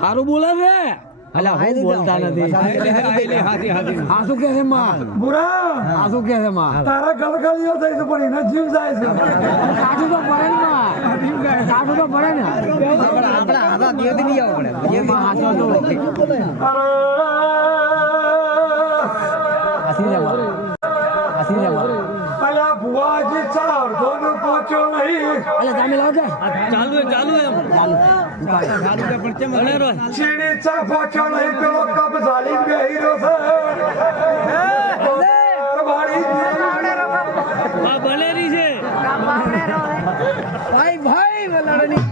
સારું બોલે છે બોલતા નથી આસુ કે છે માં બુરા આસુ કે છે માં તારા ગલગલીઓ થઈ છે પણ એના જીવ જાય છે કાઢું તો પડે ને કાઢું તો પડે ને આપણે આવા દેવ નહીં આવો પડે એ માં આસો તો હસી જા અલ્યા ભુવાજી ચાર ધોન પહોંચ્યો નહીં અલ્યા જામી લાવ કે ચાલુ હે ચાલુ કે પણ કેમ ભણે રો ચીડી ચા પહોંચ્યો નહીં પેલો કપ ઝાલી બેહી રહ્યો છે વાડી આ બનેરી છે ભાઈ ભાઈ લડની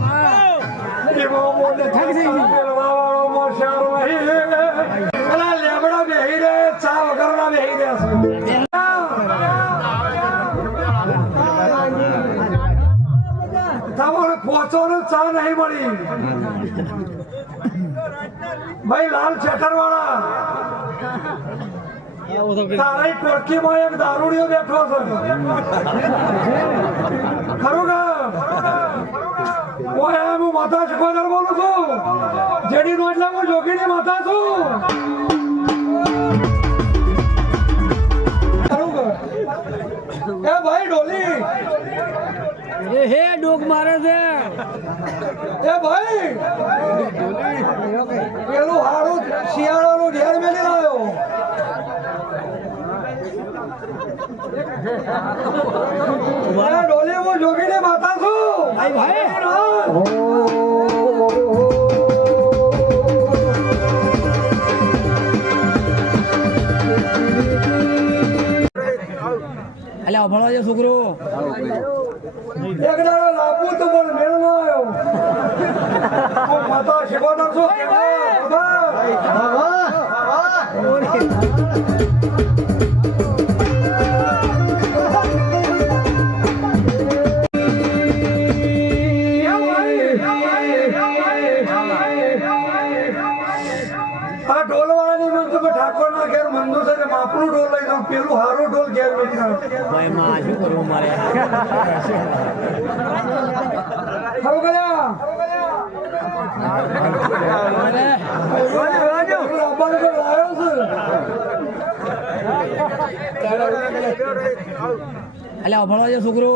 એવો મોટો થક છે પેલવાળો મોશાર વહી અલા લેબડા બેહી રે ચા વગરના બેહી રે છે પહોંચો ચા નહીં મળી ભાઈ લાલ ચેટર વાળા તારી ટોળકીમાં એક દારૂડિયો બેઠો છે ખરું કે હું માતા શિકોદર બોલું છું જેડી નો એટલે હું જોગીની માતા છું ખરું કે એ ભાઈ ડોલી હે ડોક મારે છે એ ભાઈ પેલું હારું શિયાળાનું ઘેર મેલી આવ્યો ડોલી હું જોગીની માતા છું ભાઈ અલ્યા ભણો છે છોકરો એક દાડો લાપુ તો પણ મેળ ન આવ્યો માતા શિકોદર છું આ ઢોલ વાળાની મન તો ઠાકોર ના ઘેર મંદુ છે માપનું ઢોલ લઈ જાઉં પેલું હારો ઢોલ ઘેર મેળવી ભાઈ માં શું કરવું મારે ખરું કર્યા અલ્યા ભણો છે છોકરો